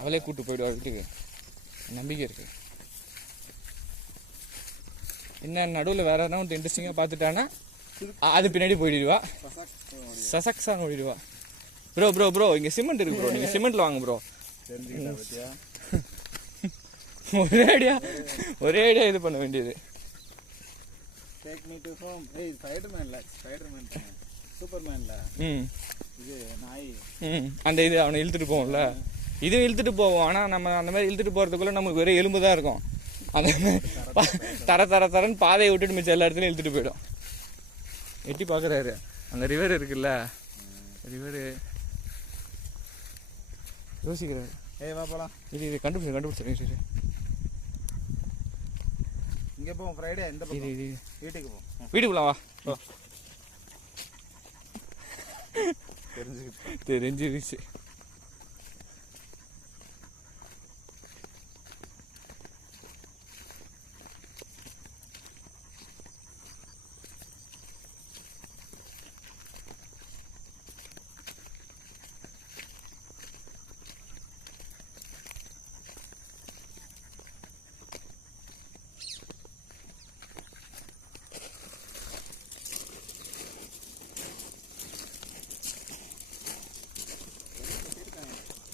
அவளே கூப்பிட்டு போயிடுவா வீட்டுக்கு. நம்பிக்கை இருக்கு. என்ன நடுவில் வேற எதனா ஒன்று இன்ட்ரெஸ்டிங்காக பார்த்துட்டானா அது பின்னாடி போயிடுவா, சசக்ஸான்னு ஓடிடுவா. ப்ரோ ப்ரோ ப்ரோ இங்கே சிமெண்ட் இருக்கு ப்ரோ, நீங்கள் சிமெண்ட்டில் வாங்க ப்ரோ. ஒரே ஐடியா இது பண்ண வேண்டியது. அந்த இது அவனை இழுத்துட்டு போவோம்ல, இதுவும் இழுத்துட்டு போவோம். ஆனால் நம்ம அந்த மாதிரி இழுத்துட்டு போகிறதுக்குள்ள நமக்கு வெறும் எலும்பு தான் இருக்கும். அந்த தரன்னு பாதையை விட்டுட்டு மிச்சம் எல்லா இடத்துலையும் இழுத்துட்டு போயிடும். எட்டி பார்க்குறாரு அந்த ரிவர் இருக்குல்ல, ரிவரு யோசிக்கிறாரு. இது கண்டுபிடிச்சிருக்கேன். சரி இங்கே போவோம் ஃப்ரைடே. இந்த வீட்டுக்கு போவோம். வீட்டுக்குள்ள வா. தெரிஞ்சிருச்சு.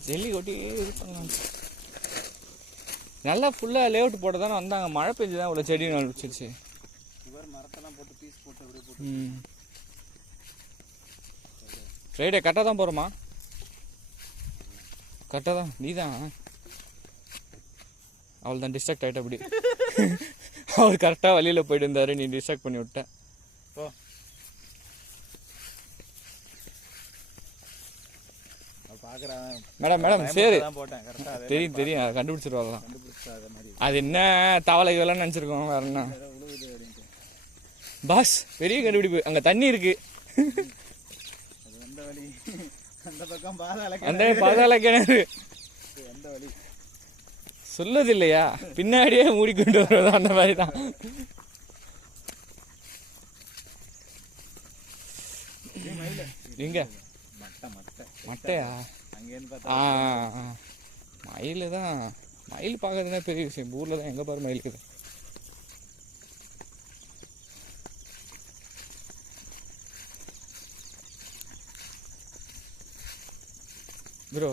ஜெல்லி கொட்டி இது பண்ணலாம். நல்லா ஃபுல்லாக லேஅவுட் போட்டு தானே வந்தாங்க. மழை பெஞ்சு தான் இவ்வளோ செடி நடிச்சிருச்சு. ஃப்ரைடே கரெக்டாக தான் போகிறோமா? கரெக்டாக தான். நீ தான் அவள் தான் டிஸ்ட்ராக்ட் ஆகிட்ட. அப்படி அவர் கரெக்டாக வழியில் போயிட்டு இருந்தாரு, நீ டிஸ்ட்ராக்ட் பண்ணி விட்ட. மேடம் மேடம் சரி தெரியும் கண்டுபிடிச்சிருவாங்களாம். அது என்ன தவளை இதெல்லாம் நினச்சிருக்கோம். வேற என்ன பாஸ் பெரிய கண்டுபிடிப்பு. அங்கே தண்ணி இருக்கு. அந்த பாதாள கிணறு சொல்லுது இல்லையா, பின்னாடியே மூடிக்கொண்டு வருவது அந்த மாதிரி தான். எங்க மட்டையா? மயில் தான். மயில் பார்க்கறதுனா பெரிய விஷயம். ஊரில் தான் எங்கே பாரு மயில் இருக்குது. ப்ரோ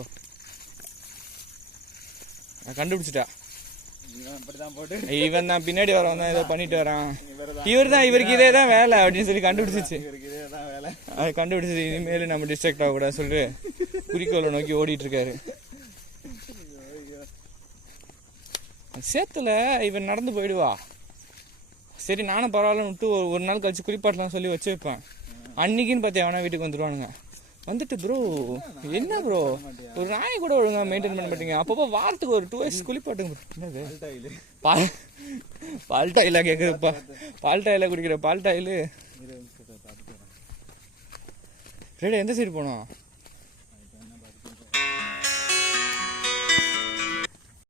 நான் கண்டுபிடிச்சிட்டா. இவன் தான் பின்னாடி வரவன் தான் ஏதோ பண்ணிட்டு வரான். இவர் தான், இவருக்கு இதே தான் வேலை அப்படின்னு சொல்லி கண்டுபிடிச்சிச்சு. அது கண்டுபிடிச்சது. இனிமேல் நம்ம டிஸ்ட்ராக்ட் ஆகக்கூடாது சொல்லிட்டு குறிக்கோளை நோக்கி ஓடிட்டு இருக்காரு. சேத்துல இவன் நடந்து போயிடுவா. சரி நானும் பரவாயில்லன்னு விட்டு ஒரு நாள் கழிச்சு குறிப்பாட்டலாம் சொல்லி வச்சு வைப்பேன். அன்னைக்குன்னு பார்த்து அவனா வீட்டுக்கு வந்துடுவானுங்க. வந்துட்டு ப்ரோ என்ன ப்ரோ ஒரு நாயை கூட ஒழுங்கா மெயின்டைன் பண்ண மாட்டீங்க, அப்பப்போ வாரத்துக்கு ஒரு 2 hours குளிப்பாட்டுங்க. என்னது பால் டாயிலா கேட்குதுப்பா? பால் டாயிலா குடிக்கிற பால் டாயிலு. ஃப்ரைடே எந்த சைடு போனோம்?